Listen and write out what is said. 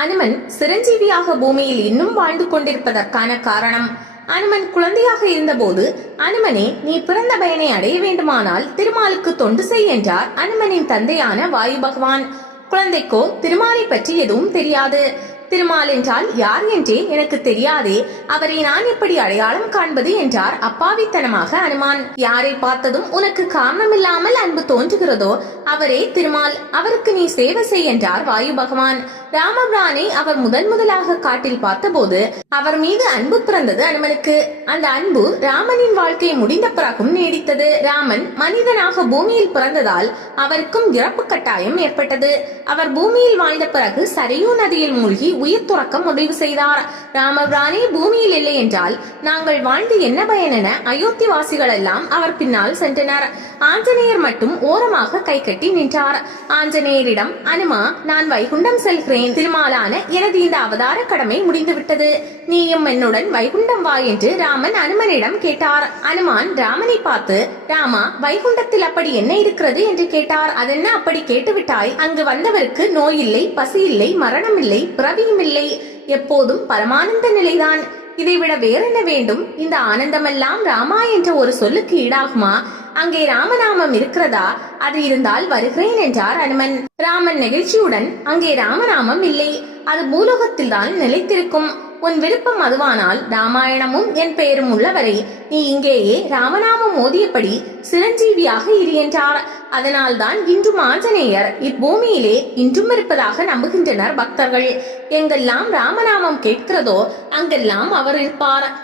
அனுமன் சிரஞ்சீவியாக பூமியில் இன்னும் வாழ்ந்து கொண்டிருப்பதற்கான காரணம். அனுமன் குழந்தையாக இருந்தபோது அனுமனே நீ பிறந்த பயனை அடைய வேண்டுமானால் திருமாலுக்கு தொண்டு செய் என்றார் அனுமனின் தந்தையான வாயு பகவான். குழந்தைக்கோ திருமாலை பற்றி எதுவும் தெரியாது. திருமால் என்றால் யார் என்றே எனக்கு தெரியாதே. அவரை நான் எப்படி அடையாளம் காண்பது என்றார் அப்பாவித்தனமாக அனுமான். யாரை பார்த்ததும் உனக்கு காரணமில்லாமல் அன்பு தோன்றுகிறதோ அவரே திருமால். அவருக்கு நீ சேவை செய் என்றார் வாயு பகவான். ராமபிரானை அவர் முதன் முதலாக காட்டில் பார்த்தபோது அவர் மீது அன்பு பிறந்தது அனுமனுக்கு. அந்த அன்பு ராமனின் வாழ்க்கை முடிந்த பிறகும் நீடித்தது. ராமன் மனிதனாக பூமியில் பிறந்ததால் அவருக்கும் இறப்பு கட்டாயம் ஏற்பட்டது. அவர் பூமியில் வாழ்ந்த பிறகு சரையூ நதியில் மூழ்கி உயிர் துறக்க முடிவு செய்தார். ராமபிரானே பூமியில் இல்லை என்றால் நாங்கள் வாழ்ந்து என்ன பயன் என அயோத்தி வாசிகள் எல்லாம் அவர் பின்னால் சென்றனர். ஆஞ்சநேயர் மட்டும் ஓரமாக கை கட்டி நின்றார். ஆஞ்சநேயரிடம் அனுமா நான் வைகுண்டம் செல்கிறேன். திருமாலான எனது இந்த அவதார கடமை முடிந்துவிட்டது. நீயும் என்னுடன் வைகுண்டம் வா என்று ராமன் அனுமனிடம் கேட்டார். அனுமான் ராமனை பார்த்து ராமா வைகுண்டத்தில் அப்படி என்ன இருக்கிறது? என்று கேட்டார். அதென்ன அப்படி கேட்டுவிட்டாய்? அங்கு வந்தவருக்கு நோய் இல்லை பசி இல்லை மரணம் இல்லை பிறவியும் இல்லை எப்போதும் பரமானந்த நிலைதான். இதைவிட வேறென்ன வேண்டும்? இந்த ஆனந்தமெல்லாம் ராமா என்ற ஒரு சொல்லுக்கு ஈடாகுமா? அங்கே ராமநாமம் இருக்கிறதா? அது இருந்தால் வருகிறேன் என்றார் அனுமன். ராமன் நெகிழ்ச்சியுடன் அங்கே ராமநாமம் இல்லை. அது பூலோகத்தில் தான் நிலைத்திருக்கும். உன் விருப்பம் அதுவானால் ராமாயணமும் என் பெயரும் உள்ளவரை. நீ இங்கேயே ராமநாமம் மோதியபடி சிரஞ்சீவியாக இரு என்றார். அதனால்தான் இன்றும் ஆஞ்சநேயர் இப்பூமியிலே இன்றும் இருப்பதாக நம்புகின்றனர் பக்தர்கள். எங்கெல்லாம் ராமநாமம் கேட்கிறதோ அங்கெல்லாம் அவர் இருப்பார்.